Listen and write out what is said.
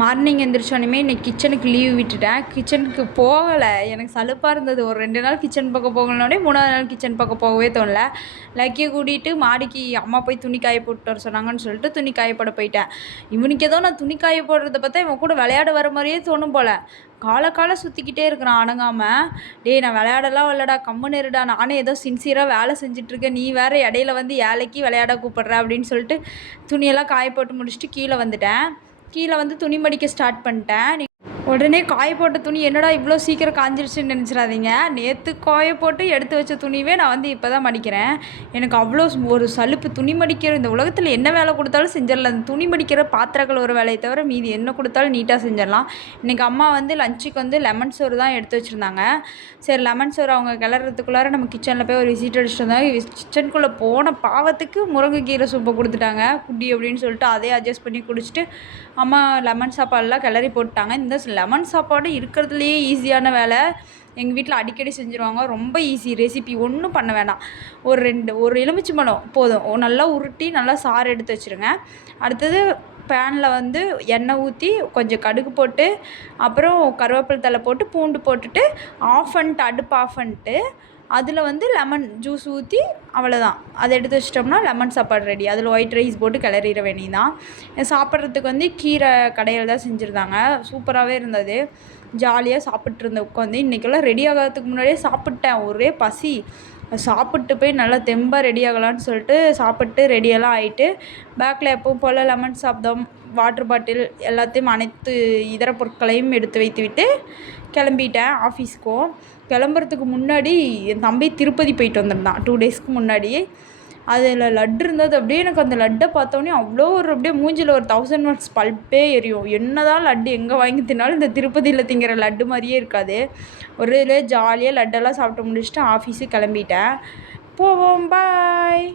Morning எந்திரிச்சோன்னே இன்றைக்கி கிச்சனுக்கு leave விட்டுட்டேன். கிச்சனுக்கு போகலை, எனக்கு சலுப்பாக இருந்தது. ஒரு 2 நாள் கிச்சன் பக்கம் போகலனோடனே 3ஆவது நாள் கிச்சன் பக்கம் போகவே தோணல. லக்கியை கூட்டிகிட்டு மாடிக்கு அம்மா போய் துணி காய போட்டு வர சொன்னாங்கன்னு சொல்லிட்டு துணி காய போட போயிட்டேன். இவனுக்கு ஏதோ நான் துணி காய போடுறத பார்த்தா இவன் கூட விளையாட வர மாதிரியே தோணும் போல். காலை சுற்றிக்கிட்டே இருக்கிறான் அடங்காமல். டேய் நான் விளையாடலாம் வரலடா, கம்முன்னு இருடா, நானே ஏதோ சின்சியராக வேலை செஞ்சிட்ருக்கேன், நீ வேறு இடையில வந்து ஏழைக்கு விளையாட கூப்பிட்ற அப்படின்னு சொல்லிட்டு துணியெல்லாம் காய போட்டு முடிச்சுட்டு கீழே வந்துட்டேன். கீழே வந்து துணி மடிக்க ஸ்டார்ட் பண்ணிட்டேன். உடனே காய போட்ட துணி என்னடா இவ்வளோ சீக்கிரம் காஞ்சிருச்சுன்னு நினச்சிடாதீங்க. நேற்று காய போட்டு எடுத்து வச்ச துணிவே நான் வந்து இப்போ தான் மடிக்கிறேன். எனக்கு அவ்வளோ ஒரு சலுப்பு. துணி மடிக்கிற இந்த உலகத்தில் என்ன வேலை கொடுத்தாலும் செஞ்சிடலாம். அந்த துணி மடிக்கிற பாத்திரங்கள் ஒரு வேலையை தவிர மீதி என்ன கொடுத்தாலும் நீட்டாக செஞ்சிடலாம். இன்றைக்கி அம்மா வந்து லஞ்சுக்கு வந்து லெமன் சோறு தான் எடுத்து வச்சுருந்தாங்க. சரி லெமன் சோறு அவங்க கிளறதுக்குள்ளார நம்ம கிச்சனில் போய் ஒரு விசிட் அடிச்சுட்டு வந்தாங்க. கிச்சனுக்குள்ளே போன பாவத்துக்கு முருங்கைக்கீரை சூப்பை கொடுத்துட்டாங்க குட்டி அப்படின்னு சொல்லிட்டு அதே அட்ஜஸ்ட் பண்ணி குடிச்சிட்டு அம்மா லெமன் சாப்பாடெலாம் கிளறி போட்டாங்க. இந்த லெமன் சாப்பாடு இருக்கிறதுலையே ஈஸியான வேலை. எங்கள் வீட்டில் அடிக்கடி செஞ்சுருவாங்க. ரொம்ப ஈஸி ரெசிபி, ஒன்றும் பண்ண வேண்டாம். ஒரு எலுமிச்சை பழம் போதும், நல்லா உருட்டி நல்லா சாறு எடுத்து வச்சுருங்க. அடுத்தது பேனில் வந்து எண்ணெய் ஊற்றி கொஞ்சம் கடுகு போட்டு அப்புறம் கருவேப்பிலை தழை போட்டு பூண்டு போட்டுட்டு அடுப்பு ஆஃப் பண்ணிட்டு அதில் வந்து லெமன் ஜூஸ் ஊற்றி அவ்வளோதான். அதை எடுத்து வச்சிட்டோம்னா லெமன் சாப்பாடு ரெடி. அதில் ஒயிட் ரைஸ் போட்டு கிளறிட வேண்டியதான். சாப்பிட்றதுக்கு வந்து கீரை கடையில் தான் செஞ்சுருந்தாங்க. சூப்பராகவே இருந்தது. ஜாலியாக சாப்பிட்டு இருந்தேன் உட்காந்து. இன்றைக்கெல்லாம் ரெடி ஆகிறதுக்கு முன்னாடியே சாப்பிட்டேன். ஒரே பசி. சாப்பிட்டு போய் நல்லா தெம்பாக ரெடி ஆகலான்னு சொல்லிட்டு சாப்பிட்டு ரெடியெல்லாம் ஆகிட்டு பேக்கில் எப்பவும் போல் லெமன் சாப்பிட்டோம், வாட்டர் பாட்டில் எல்லாத்தையும் அனைத்து இதர பொருட்களையும் எடுத்து வைத்துவிட்டு கிளம்பிட்டேன் ஆஃபீஸ்க்கும். கிளம்புறதுக்கு முன்னாடி என் தம்பி திருப்பதி போயிட்டு வந்திருந்தான் 2 டேஸ்க்கு முன்னாடி. அதில் லட்டு இருந்தது. அப்படியே எனக்கு அந்த லட்டை பார்த்தோன்னே அவ்வளோ அப்படியே மூஞ்சில் ஒரு 1000 வாட்ஸ் பல்பே எரியும். என்ன தான் லட்டு எங்கே வாங்கி தின்னாலும் இந்த திருப்பதியில் திங்கிற லட்டு மாதிரியே இருக்காது. ஒரு ஜாலியாக லட்டெல்லாம் சாப்பிட்டு முடிச்சுட்டு ஆஃபீஸுக்கு கிளம்பிட்டேன். போவோம், பாய்.